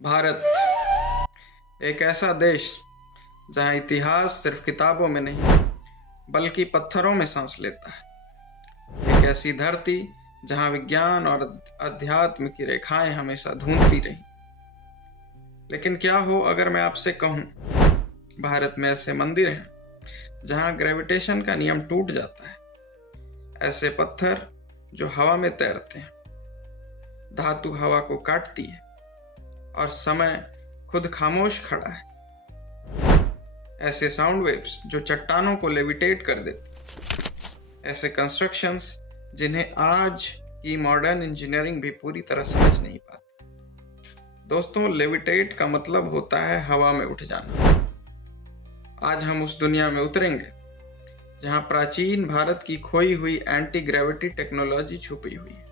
भारत एक ऐसा देश जहाँ इतिहास सिर्फ किताबों में नहीं बल्कि पत्थरों में सांस लेता है। एक ऐसी धरती जहाँ विज्ञान और अध्यात्म की रेखाएं हमेशा धुंधली रही। लेकिन क्या हो अगर मैं आपसे कहूँ, भारत में ऐसे मंदिर हैं जहाँ ग्रेविटेशन का नियम टूट जाता है, ऐसे पत्थर जो हवा में तैरते हैं, धातु हवा को काटती है और समय खुद खामोश खड़ा है, ऐसे साउंड वेव्स जो चट्टानों को लेविटेट कर देती, ऐसे कंस्ट्रक्शंस जिन्हें आज की मॉडर्न इंजीनियरिंग भी पूरी तरह समझ नहीं पाती। दोस्तों, लेविटेट का मतलब होता है हवा में उठ जाना। आज हम उस दुनिया में उतरेंगे जहां प्राचीन भारत की खोई हुई एंटी ग्रेविटी टेक्नोलॉजी छुपी हुई है।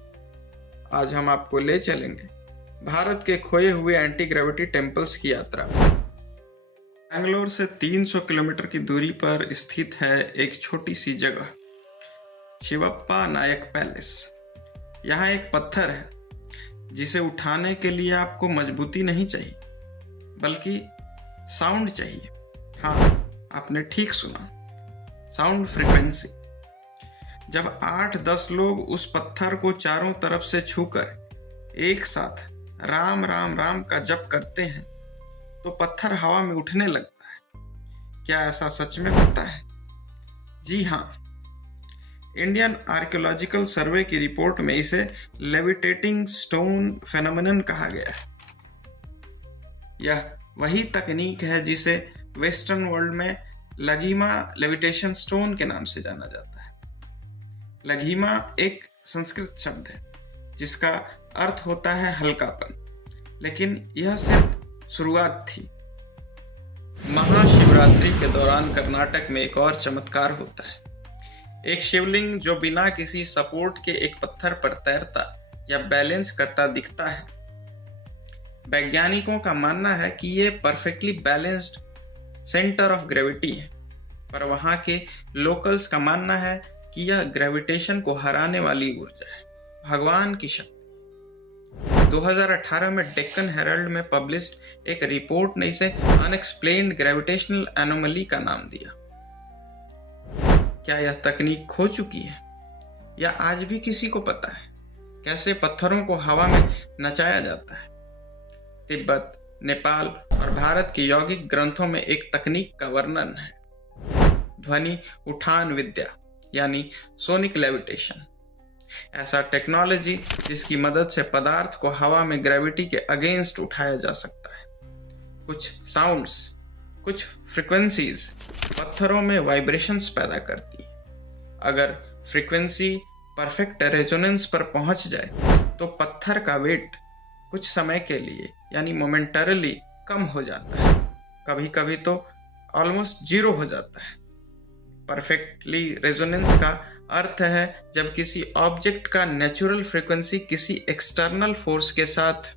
आज हम आपको ले चलेंगे भारत के खोए हुए एंटी ग्रेविटी टेम्पल्स की यात्रा पर। बैंगलोर से 300 किलोमीटर की दूरी पर स्थित है एक छोटी सी जगह, शिवप्पा नायक पैलेस। यहाँ एक पत्थर है जिसे उठाने के लिए आपको मजबूती नहीं चाहिए बल्कि साउंड चाहिए। हाँ, आपने ठीक सुना, साउंड फ्रीक्वेंसी। जब 8-10 लोग उस पत्थर को चारों तरफ से छूकर एक साथ राम राम राम का जप करते हैं तो पत्थर हवा में उठने लगता है। क्या ऐसा सच में होता है? जी हाँ, इंडियन आर्कियोलॉजिकल सर्वे की रिपोर्ट में इसे लेविटेटिंग स्टोन फेनोमेनन कहा गया है। यह वही तकनीक है जिसे वेस्टर्न वर्ल्ड में लघिमा लेविटेशन स्टोन के नाम से जाना जाता है। लघिमा एक संस्कृत शब्द है जिसका अर्थ होता है हल्कापन, लेकिन यह सिर्फ शुरुआत थी। महाशिवरात्रि के दौरान कर्नाटक में एक और चमत्कार होता है। एक शिवलिंग जो बिना किसी सपोर्ट के एक पत्थर पर तैरता या बैलेंस करता दिखता है। वैज्ञानिकों का मानना है कि ये perfectly balanced centre of gravity है, पर वहाँ के लोकल्स का मानना है कि यह ग्रेविटेशन को हराने वाली ऊर्जा है, भगवान की शक्ति। 2018 में डेक्कन हेराल्ड में पब्लिश्ड एक रिपोर्ट ने इसे अनएक्सप्लेन्ड ग्रेविटेशनल एनोमली का नाम दिया। क्या यह तकनीक खो चुकी है या आज भी किसी को पता है कैसे पत्थरों को हवा में नचाया जाता है? तिब्बत, नेपाल और भारत के यौगिक ग्रंथों में एक तकनीक का वर्णन है, ध्वनि उठान विद्या यानी सोनिक लेविटेशन। ऐसा टेक्नोलॉजी जिसकी मदद से पदार्थ को हवा में ग्रेविटी के अगेंस्ट उठाया जा सकता है। कुछ साउंड्स, कुछ फ्रीक्वेंसीज पत्थरों में वाइब्रेशंस पैदा करती है। अगर फ्रीक्वेंसी परफेक्ट रेजोनेंस पर पहुंच जाए तो पत्थर का वेट कुछ समय के लिए यानी मोमेंटरली कम हो जाता है, कभी कभी तो ऑलमोस्ट जीरो हो जाता है। परफेक्टली रेजोनेंस का अर्थ है जब किसी ऑब्जेक्ट का नेचुरल फ्रीक्वेंसी किसी एक्सटर्नल फोर्स के साथ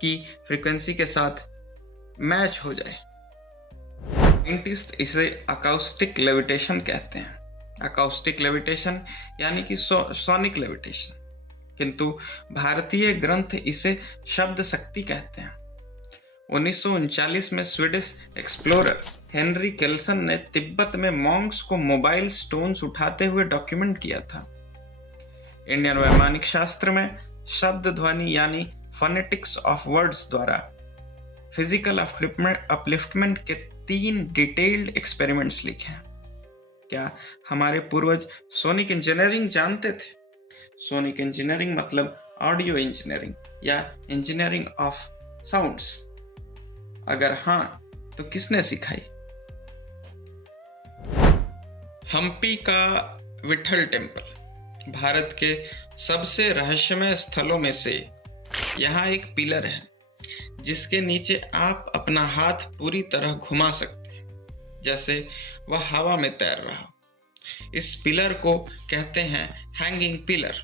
की फ्रीक्वेंसी के साथ मैच हो जाए। साइंटिस्ट इसे अकाउस्टिक लेविटेशन कहते हैं। अकाउस्टिक लेविटेशन यानी कि सोनिक लेविटेशन, किंतु भारतीय ग्रंथ इसे शब्द शक्ति कहते हैं। 1939 में स्वीडिश एक्सप्लोरर हेनरी केल्सन ने तिब्बत में मॉन्क्स को मोबाइल स्टोन्स उठाते हुए डॉक्यूमेंट किया था। इंडियन वैमानिक शास्त्र में शब्द ध्वनि यानी फोनेटिक्स ऑफ वर्ड्स द्वारा फिजिकल अपलिफ्टमेंट के 3 डिटेल्ड एक्सपेरिमेंट्स लिखे हैं। क्या हमारे पूर्वज सोनिक इंजीनियरिंग जानते थे? सोनिक इंजीनियरिंग मतलब ऑडियो इंजीनियरिंग या इंजीनियरिंग ऑफ साउंड्स। अगर हाँ, तो किसने सिखाई? हम्पी का विठल टेम्पल भारत के सबसे रहस्यमय स्थलों में से यहाँ एक पिलर है जिसके नीचे आप अपना हाथ पूरी तरह घुमा सकते हैं जैसे वह हवा में तैर रहा हो। इस पिलर को कहते हैं हैंगिंग पिलर।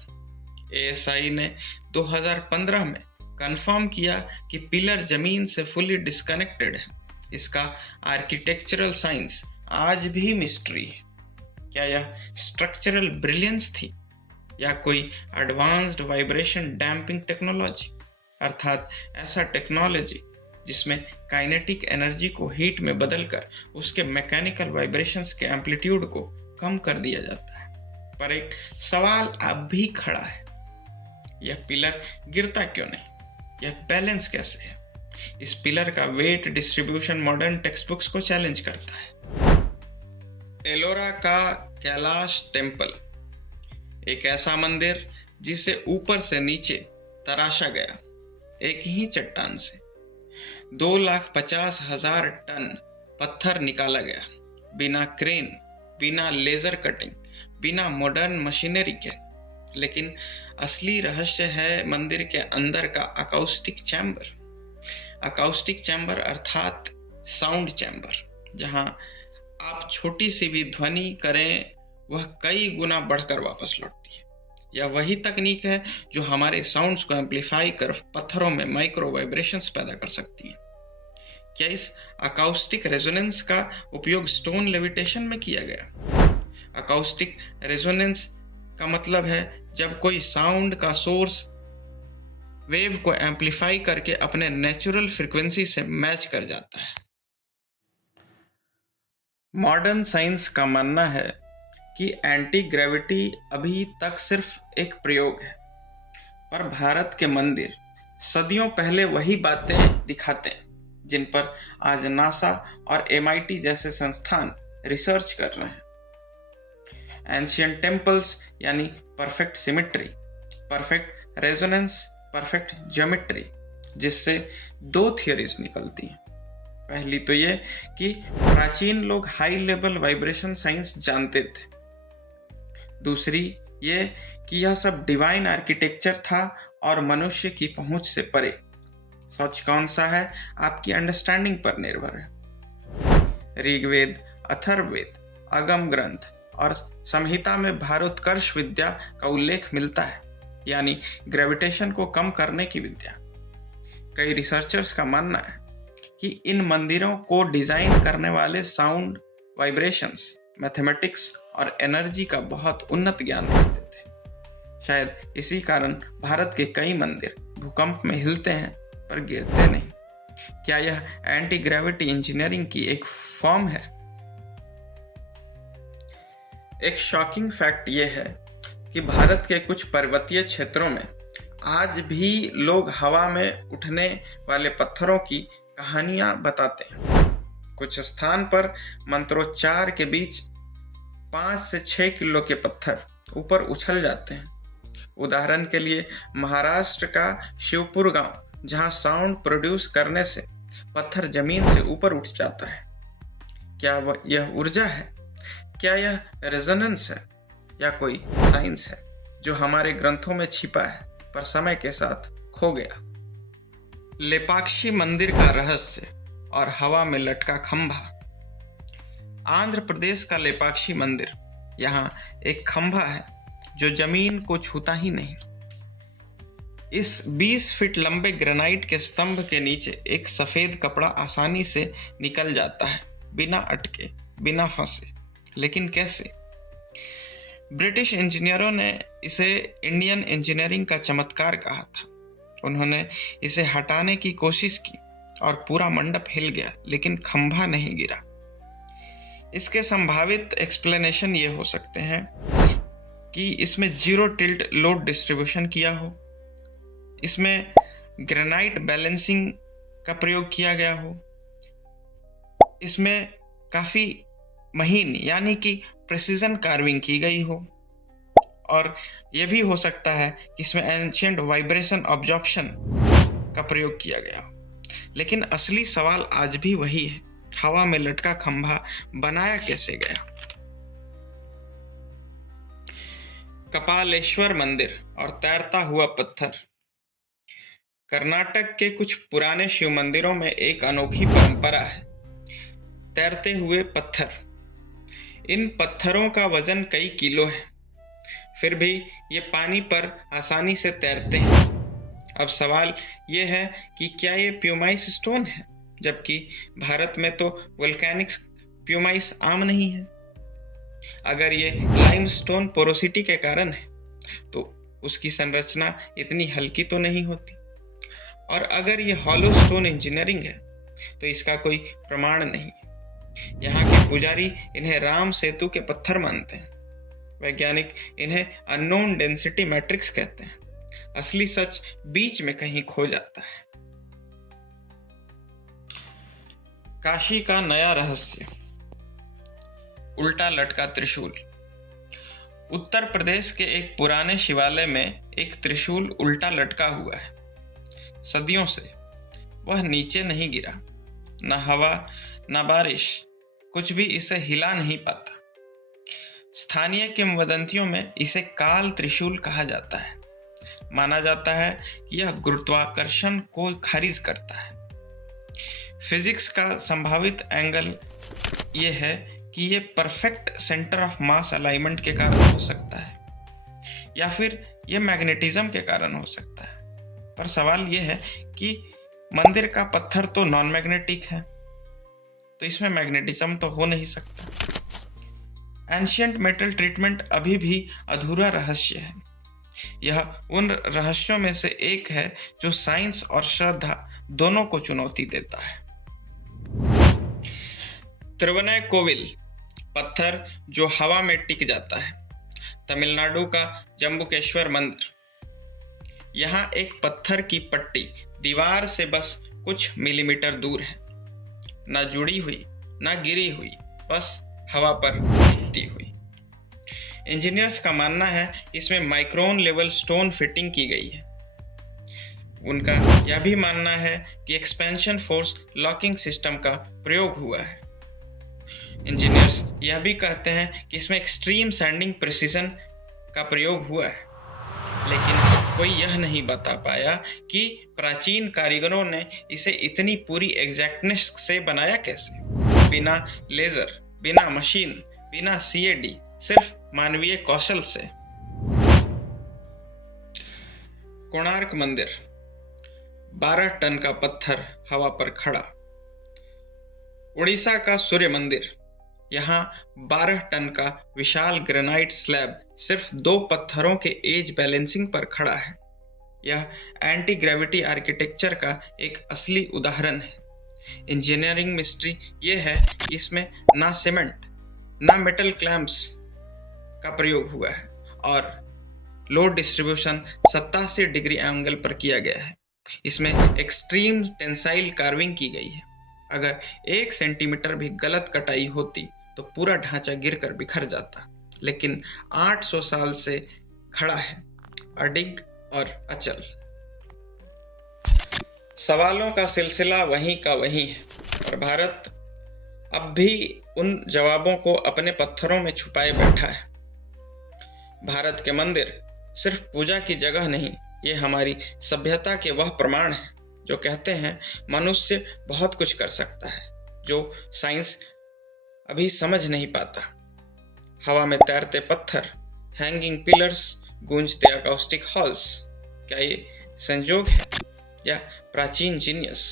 एएसआई ने 2015 में कंफर्म किया कि पिलर जमीन से फुली डिस्कनेक्टेड है। इसका आर्किटेक्चरल साइंस आज भी मिस्ट्री है। क्या यह स्ट्रक्चरल ब्रिलियंस थी या कोई एडवांस्ड वाइब्रेशन डैम्पिंग टेक्नोलॉजी? अर्थात ऐसा टेक्नोलॉजी जिसमें काइनेटिक एनर्जी को हीट में बदलकर उसके मैकेनिकल वाइब्रेशंस के एम्पलीट्यूड को कम कर दिया जाता है। पर एक सवाल अब भी खड़ा है, यह पिलर गिरता क्यों नहीं? यह बैलेंस कैसे है? इस पिलर का wait distribution modern text books को चैलेंज करता है। एलोरा का कैलाश टेम्पल, एक ऐसा मंदिर जिसे ऊपर से नीचे तराशा गया एक ही चट्टान से। 2,50,000 टन पत्थर निकाला गया, बिना क्रेन, बिना लेजर कटिंग, बिना मॉडर्न मशीनरी के। लेकिन असली रहस्य है मंदिर के अंदर का अकाउस्टिक चैम्बर। अकाउस्टिक चैम्बर अर्थात साउंड चैम्बर, जहां आप छोटी सी भी ध्वनि करें वह कई गुना बढ़कर वापस लौटती है। यह वही तकनीक है जो हमारे साउंड्स को एम्पलीफाई कर पत्थरों में माइक्रो वाइब्रेशंस पैदा कर सकती है। क्या इस अकाउस्टिक रेजोनेंस का उपयोग स्टोन लेविटेशन में किया गया? अकाउस्टिक रेजोनेंस का मतलब है जब कोई साउंड का सोर्स वेव को एम्पलीफाई करके अपने नेचुरल फ्रीक्वेंसी से मैच कर जाता है। मॉडर्न साइंस का मानना है कि एंटी ग्रेविटी अभी तक सिर्फ एक प्रयोग है, पर भारत के मंदिर सदियों पहले वही बातें दिखाते हैं जिन पर आज नासा और MIT जैसे संस्थान रिसर्च कर रहे हैं। एंशियंट टेम्पल्स यानी perfect symmetry, perfect resonance, perfect geometry, जिससे 2 थियरीज निकलती हैं। पहली तो ये कि प्राचीन लोग हाई लेवल वाइब्रेशन साइंस जानते थे। दूसरी ये कि यह सब डिवाइन आर्किटेक्चर था और मनुष्य की पहुंच से परे। सच कौन सा है आपकी अंडरस्टैंडिंग पर निर्भर है। ऋग्वेद, अथर्ववेद, अगम ग्रंथ और संहिता में भारोत्कर्ष विद्या का उल्लेख मिलता है, यानी ग्रेविटेशन को कम करने की विद्या। कई रिसर्चर्स का मानना है कि इन मंदिरों को डिजाइन करने वाले साउंड, वाइब्रेशंस, मैथमेटिक्स और एनर्जी का बहुत उन्नत ज्ञान रखते थे। शायद इसी कारण भारत के कई मंदिर भूकंप में हिलते हैं पर गिरते नहीं। क्या यह एंटी ग्रेविटी इंजीनियरिंग की एक फॉर्म है? एक शॉकिंग फैक्ट यह है कि भारत के कुछ पर्वतीय क्षेत्रों में आज भी लोग हवा में उठने वाले पत्थरों की कहानियां बताते हैं। कुछ स्थान पर मंत्रोच्चार के बीच 5 से 6 किलो के पत्थर ऊपर उछल जाते हैं। उदाहरण के लिए महाराष्ट्र का शिवपुर गांव, जहां साउंड प्रोड्यूस करने से पत्थर जमीन से ऊपर उठ जाता है। क्या यह ऊर्जा है? क्या यह रेजोनेंस है या कोई साइंस है जो हमारे ग्रंथों में छिपा है पर समय के साथ खो गया? लेपाक्षी मंदिर का रहस्य और हवा में लटका खंभा। आंध्र प्रदेश का लेपाक्षी मंदिर, यहाँ एक खंभा है जो जमीन को छूता ही नहीं। इस 20 फीट लंबे ग्रेनाइट के स्तंभ के नीचे एक सफेद कपड़ा आसानी से निकल जाता है, बिना अटके, बिना फंसे। लेकिन कैसे? ब्रिटिश इंजीनियरों ने इसे इंडियन इंजीनियरिंग का चमत्कार कहा था। उन्होंने इसे हटाने की कोशिश की और पूरा मंडप हिल गया, लेकिन खंभा नहीं गिरा। इसके संभावित एक्सप्लेनेशन ये हो सकते हैं कि इसमें 0 टिल्ट लोड डिस्ट्रीब्यूशन किया हो, इसमें ग्रेनाइट बैलेंसिंग का प्रयोग किया गया हो, इसमें काफ़ी महीन यानी कि प्रेसिजन कार्विंग की गई हो, और यह भी हो सकता है कि इसमें एंशिएंट वाइब्रेशन ऑब्जॉर्प्शन का प्रयोग किया गया हो। लेकिन असली सवाल आज भी वही है, हवा में लटका खंभा बनाया कैसे गया? कपालेश्वर मंदिर और तैरता हुआ पत्थर। कर्नाटक के कुछ पुराने शिव मंदिरों में एक अनोखी परंपरा है, तैरते हुए पत्थर। इन पत्थरों का वजन कई किलो है, फिर भी ये पानी पर आसानी से तैरते हैं। अब सवाल ये है कि क्या ये प्यूमाइस स्टोन है, जबकि भारत में तो वोल्केनिक प्यूमाइस आम नहीं है। अगर ये लाइमस्टोन पोरोसिटी के कारण है तो उसकी संरचना इतनी हल्की तो नहीं होती। और अगर ये हॉलो स्टोन इंजीनियरिंग है तो इसका कोई प्रमाण नहीं। यहाँ के पुजारी इन्हें राम सेतु के पत्थर मानते हैं। वैज्ञानिक इन्हें अननोन डेंसिटी मैट्रिक्स कहते हैं। असली सच बीच में कहीं खो जाता है। काशी का नया रहस्य, उल्टा लटका त्रिशूल। उत्तर प्रदेश के एक पुराने शिवालय में एक त्रिशूल उल्टा लटका हुआ है। सदियों से वह नीचे नहीं गिरा, न हवा न बारिश, कुछ भी इसे हिला नहीं पाता। स्थानीय किंवदंतियों में इसे काल त्रिशूल कहा जाता है। माना जाता है कि यह गुरुत्वाकर्षण को खारिज करता है। फिजिक्स का संभावित एंगल ये है कि ये perfect centre of mass alignment के कारण हो सकता है या फिर ये मैग्नेटिज्म के कारण हो सकता है। पर सवाल ये है कि मंदिर का पत्थर तो नॉन मैग्नेटिक है, तो इसमें मैग्नेटिज्म तो हो नहीं सकता। एंशियंट मेटल ट्रीटमेंट अभी भी अधूरा रहस्य है। यह उन रहस्यों में से एक है जो साइंस और श्रद्धा दोनों को चुनौती देता है। तिरुवनैकोविल, पत्थर जो हवा में टिक जाता है। तमिलनाडु का जम्बुकेश्वर मंदिर। यहाँ एक पत्थर की पट्टी दीवार से बस कुछ मिलीमीटर दूर है, ना जुड़ी हुई ना गिरी हुई, बस हवा पर टिकती हुई। इंजीनियर्स का मानना है इसमें माइक्रोन लेवल स्टोन फिटिंग की गई है। उनका यह भी मानना है कि एक्सपेंशन फोर्स लॉकिंग सिस्टम का प्रयोग हुआ है। इंजीनियर्स यह भी कहते हैं कि इसमें एक्सट्रीम सैंडिंग प्रिसीजन का प्रयोग हुआ है, लेकिन कोई यह नहीं बता पाया कि प्राचीन कारीगरों ने इसे इतनी पूरी एग्जैक्टनेस से बनाया कैसे। बिना लेजर, बिना मशीन, बिना सीएडी, सिर्फ मानवीय कौशल से। कोणार्क मंदिर, 12 टन का पत्थर हवा पर खड़ा। उड़ीसा का सूर्य मंदिर, यहाँ 12 टन का विशाल ग्रेनाइट स्लैब सिर्फ 2 पत्थरों के एज बैलेंसिंग पर खड़ा है। यह एंटी ग्रेविटी आर्किटेक्चर का एक असली उदाहरण है। इंजीनियरिंग मिस्ट्री ये है कि इसमें ना सीमेंट ना मेटल क्लैंप्स का प्रयोग हुआ है और लोड डिस्ट्रीब्यूशन 87 डिग्री एंगल पर किया गया है। इसमें एक्सट्रीम टेंसाइल कार्विंग की गई है। अगर 1 सेंटीमीटर भी गलत कटाई होती तो पूरा ढांचा गिरकर बिखर जाता, लेकिन 800 साल से खड़ा है, अडिग और अचल। सवालों का सिलसिला वहीं का वहीं है और भारत अब भी उन जवाबों को अपने पत्थरों में छुपाए बैठा है। भारत के मंदिर सिर्फ पूजा की जगह नहीं, ये हमारी सभ्यता के वह प्रमाण हैं जो कहते हैं मनुष्य बहुत कुछ कर सकता है जो साइंस अभी समझ नहीं पाता। हवा में तैरते पत्थर, हैंगिंग पिलर्स, गूंजते अकाउस्टिक हॉल्स, क्या ये संयोग है या प्राचीन जीनियस?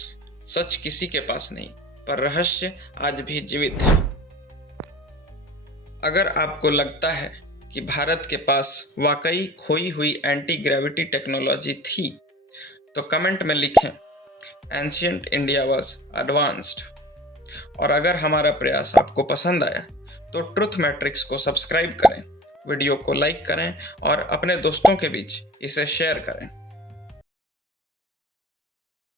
सच किसी के पास नहीं, पर रहस्य आज भी जीवित है। अगर आपको लगता है कि भारत के पास वाकई खोई हुई एंटी ग्रेविटी टेक्नोलॉजी थी, तो कमेंट में लिखें एंशिएंट इंडिया वाज एडवांस्ड। और अगर हमारा प्रयास आपको पसंद आया तो ट्रुथ मैट्रिक्स को सब्सक्राइब करें, वीडियो को लाइक करें और अपने दोस्तों के बीच इसे शेयर करें।